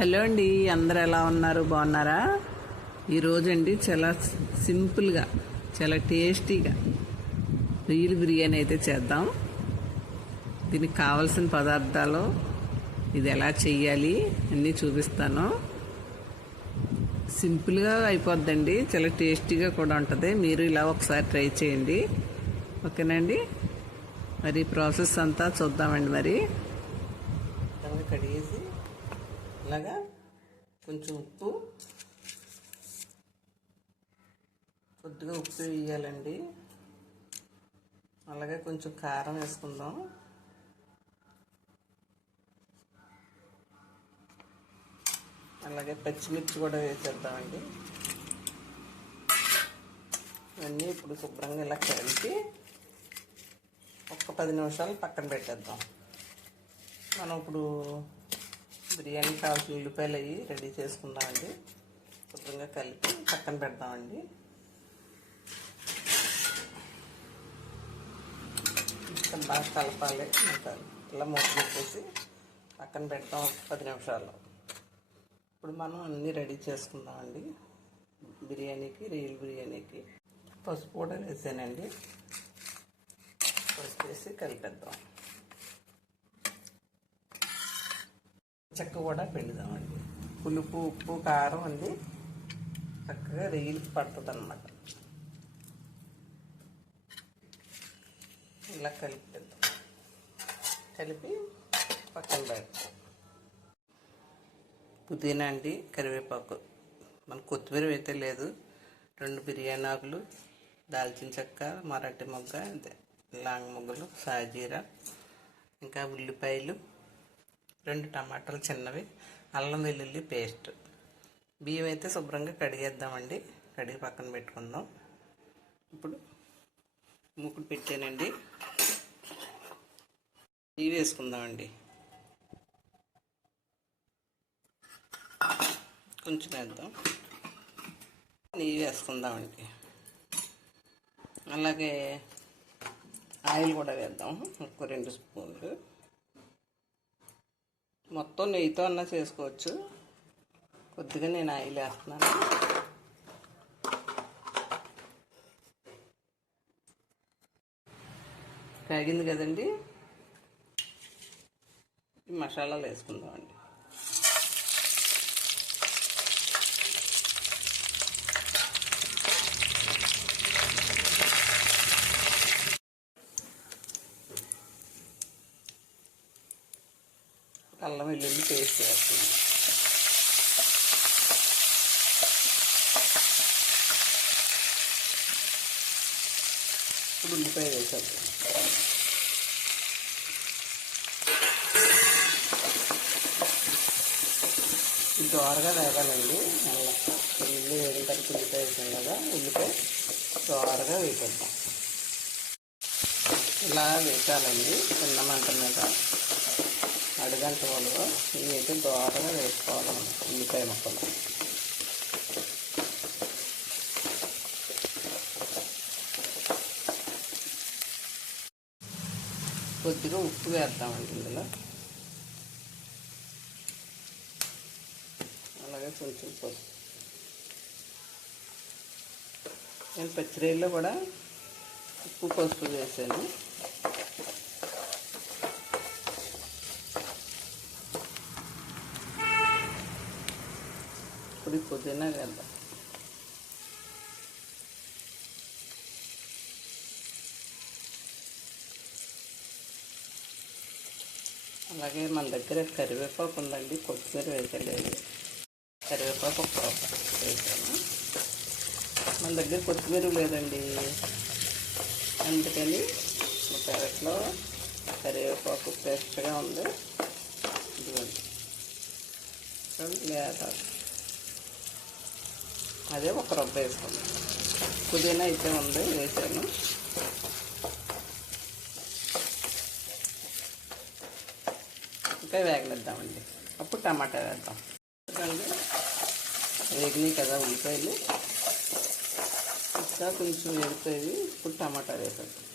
Hello అండి అందరు ఎలా ఉన్నారు? బాగున్నారా? ఈరోజు అండి చాలా సింపుల్గా చాలా టేస్టీగా రొయ్యలు బిర్యానీ అయితే చేద్దాం. దీనికి కావలసిన పదార్థాలు ఇది ఎలా చెయ్యాలి అన్నీ చూపిస్తాను. సింపుల్గా అయిపోద్దండి చాలా టేస్టీగా కూడా ఉంటుంది. మీరు ఇలా ఒకసారి ట్రై చేయండి. ఓకేనండి మరి ప్రాసెస్ అంతా చూద్దామండి మరి. అలాగా కొంచెం ఉప్పు. కొద్దిగా ఉప్పు వేయాలండి. అలాగే కొంచెం కారం వేసుకుందాం. అలాగే పచ్చిమిర్చి కూడా వేసేద్దామండి. ఇవన్నీ ఇప్పుడు శుభ్రంగా ఇలా కలిపి ఒక పది నిమిషాలు పక్కన పెట్టేద్దాం. మనం ఇప్పుడు బిర్యానీ కావాల్సిన ఉల్లిపాయలు అవి రెడీ చేసుకుందామండి శుభ్రంగా కలిపి పక్కన పెడదామండి. ఇంకా బాగా కలపాలి. ఇలా మూత పెట్టేసి పక్కన పెడతాం ఒక పది నిమిషాలు ఇప్పుడు మనం అన్నీ రెడీ చేసుకుందామండి. బిర్యానీకి రియల్ బిర్యానీకి. పసుపు కూడా వేసానండి. పసుపు వేసి కలిపేద్దాం. చెక్క కూడా పిండుదామండి. పులుపు ఉప్పు కారం అండి. చక్కగా రీల్కి పడుతుంది అన్నమాట ఇలా కలిపేద్దాం. కలిపి పక్కన పెడతాం. పుదీనా అండి కరివేపాకు. మన కొత్తిమీర అయితే లేదు. రెండు బిర్యానీ ఆకులు దాల్చిన చెక్క మరాఠీ మొగ్గ అంతే. లాంగ్ మొగ్గలు సాజీరా ఇంకా ఉల్లిపాయలు. రెండు టమాటాలు చిన్నవి అల్లం వెల్లుల్లి పేస్ట్. బియ్యం అయితే శుభ్రంగా కడిగేద్దామండి. కడిగి పక్కన పెట్టుకుందాం. ఇప్పుడు మూకుడు పెట్టానండి. నెయ్యి వేసుకుందామండి. కొంచెం వేద్దాం. నెయ్యి వేసుకుందామండి. అలాగే ఆయిల్ కూడా వేద్దాం. ఒక రెండు స్పూన్లు. మొత్తం నెయ్యితో అన్నా చేసుకోవచ్చు. కొద్దిగా నేను ఆయిల్ వేస్తున్నాను. కాగింది కదండి. మసాలాలు వేసుకుందామండి అల్లం వెల్లుల్లి ఇప్పుడు ఉల్లిపాయ వేసేద్దాం ఇది దోరగా వేగాలండి అల్ల ఉల్లి తర్వాత ఉల్లిపాయ. వేసాం కదా ఉల్లిపాయ దోరగా వేసేద్దాం ఇలా వేసాలండి చిన్న మంట మీద. అడగంట వాళ్ళు ఇవి అయితే దోరగా వేసుకోవాలి ఉల్లిపాయ ముక్కలు. కొద్దిగా ఉప్పు వేద్దామండి ఇందులో. అలాగే కొంచెం పసుపు. నేను పచ్చిరేల్లో కూడా ఉప్పు పసుపు వేసాను. ఇప్పుడు పుదీనా వేద్దాం అలాగే మన దగ్గర కరివేపాకు ఉందండి కొత్తిమీర వేసలేదు కరివేపాకు ఒక వేసాను. మన దగ్గర కొత్తిమీర లేదండి. అందుకని మా పెరట్లో కరివేపాకు పేస్ట్గా ఉంది. ఇదిగోండి. లేదా అదే ఒక రొబ్బ వేసుకుందాం పుదీనా అయితే ఉంది వేసాను. ఇంకా వేగలేద్దామండి. అప్పుడు టమాటా వేద్దాం. ఎందుకంటే వేగినాయి కదా ఉల్లిపాయలు ఇంకా కొంచెం వేగుతాయి ఇప్పుడు టమాటా వేసేద్దాం.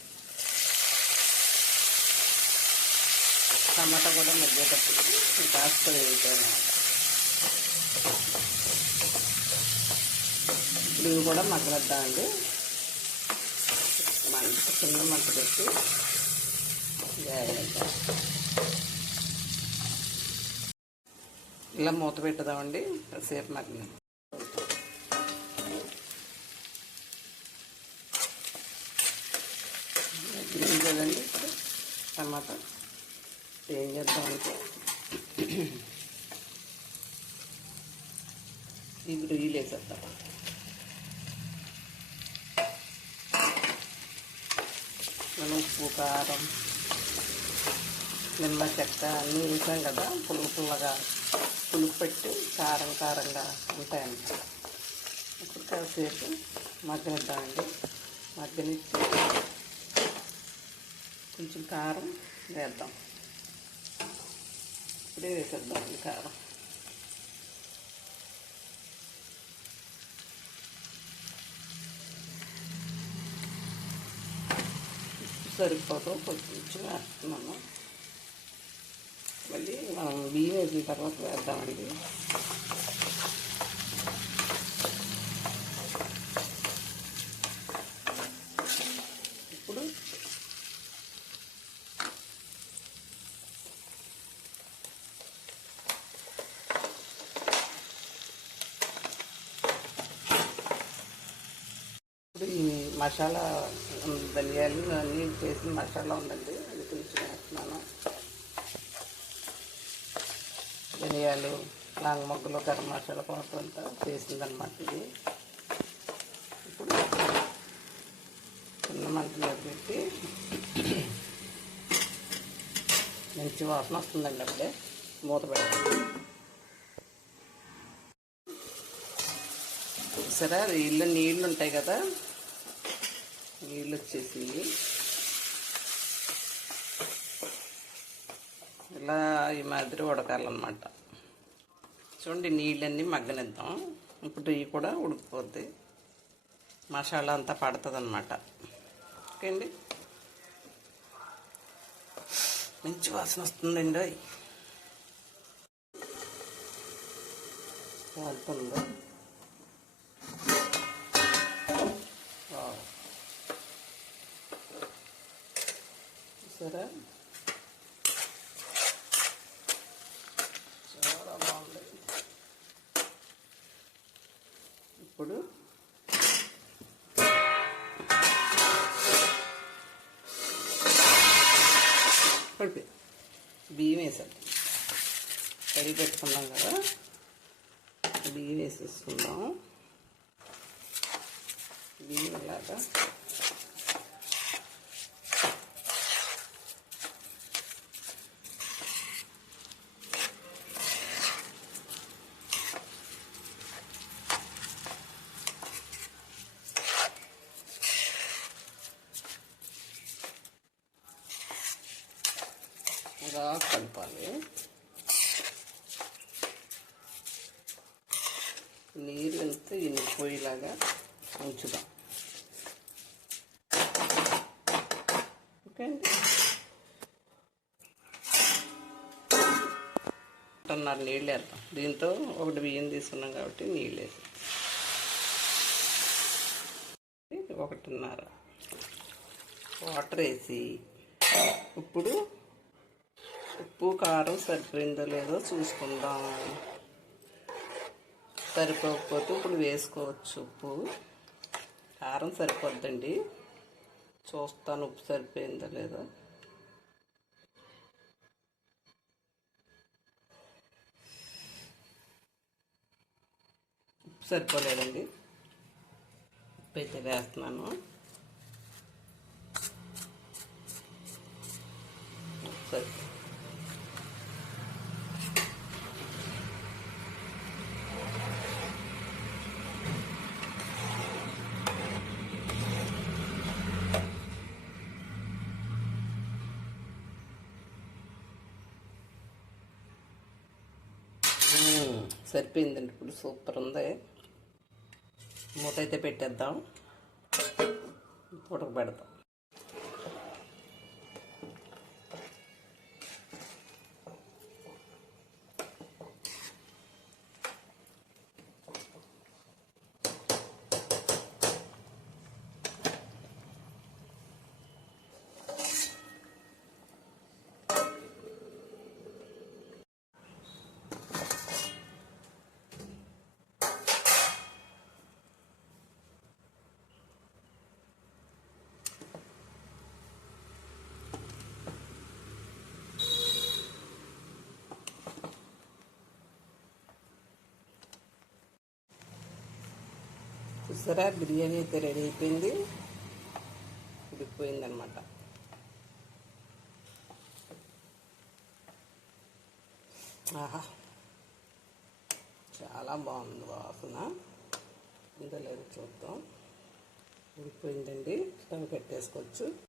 టమాటా కూడా మగ్గేటప్పుడు కాస్త వేగుతాయి అన్నమాట ఇవి కూడా మగ్గనిద్దామండి మంట చిన్న మంట పెట్టి ఇలా మూత పెట్టుదామండి సేపు మగ్గిన ఏం కదండి ఇప్పుడు టమాటా. ఏం చేద్దామంటే ఇప్పుడు రొయ్యలు వేసేద్దాం ఉప్పు కారం నిమ్మ చెక్క అన్నీ వేసాం కదా పులుపు పుల్లగా. పులుపు పెట్టి కారం కారంగా ఉంటాయండి ఇప్పుడు కాసేపు మగ్గనిద్దామండి. మగ్గనిచ్చి కొంచెం కారం వేద్దాం. ఇప్పుడే వేసేద్దాం కారం. సరిపోదు కొంచెం వేస్తున్నాము మళ్ళీ మనం బియ్యం వేసిన తర్వాత వేద్దామండి. ఇప్పుడు ఇప్పుడు ఈ మసాలా ధనియాలు అన్నీ చేసిన మసాలా ఉందండి. అది కొంచెం వేస్తున్నాను. ధనియాలు లాంగ మొగ్గలు గరం మసాలా పౌడర్ అంతా చేసిందనమాట ఇది. ఇప్పుడు చిన్న మంటలో పెట్టి మంచి వాసన వస్తుందండి అప్పుడే. మూత పెడతాం సరే ఇల్లు నీళ్ళు ఉంటాయి కదా. నీళ్ళు వచ్చేసింది ఇలా ఈ మాదిరి ఉడకాలన్నమాట. చూడండి నీళ్ళన్నీ మగ్గనిద్దాం. ఇప్పుడు ఇవి కూడా ఉడికిపోద్ది. మసాలా అంతా పడుతుంది అనమాట ఓకే అండి? మంచి వాసన వస్తుందండి. అవి పడిపోయి బియ్యం వేసాం. కడిగి పెట్టుకున్నాం కదా బియ్యం వేసేసుకుందాం. బియ్యం ఇలాగా ఇలా కలపాలి నీరు ఎంత ఇనిపోయేలాగా ఉంచుదాం. ఓకే అండి? ఒకటిన్నర నీళ్ళు వేద్దాం. దీంతో ఒకటి బియ్యం తీసుకున్నాం కాబట్టి నీళ్ళు వేసాం ఒకటిన్నర. వాటర్ వేసి ఇప్పుడు ఉప్పు కారం సరిపోయిందో లేదో చూసుకుందాం. సరిపోకపోతే ఇప్పుడు వేసుకోవచ్చు ఉప్పు. కారం సరిపోద్దండి. చూస్తాను ఉప్పు సరిపోయిందా లేదా. ఉప్పు సరిపోలేదండి. ఉప్పు అయితే వేస్తున్నాను ఉప్పు సరి మ్మ్. సరిపోయిందండి. ఇప్పుడు సూపర్ ఉంది. మూత అయితే పెట్టేద్దాం. ఉడక చూసారా? బిర్యానీ అయితే రెడీ అయిపోయింది. ఉడికిపోయిందనమాట ఆహా. చాలా బాగుంది వాసన. ఇంత లేదు చూద్దాం. ఉడికిపోయిందండి స్టవ్ కట్టేసుకోవచ్చు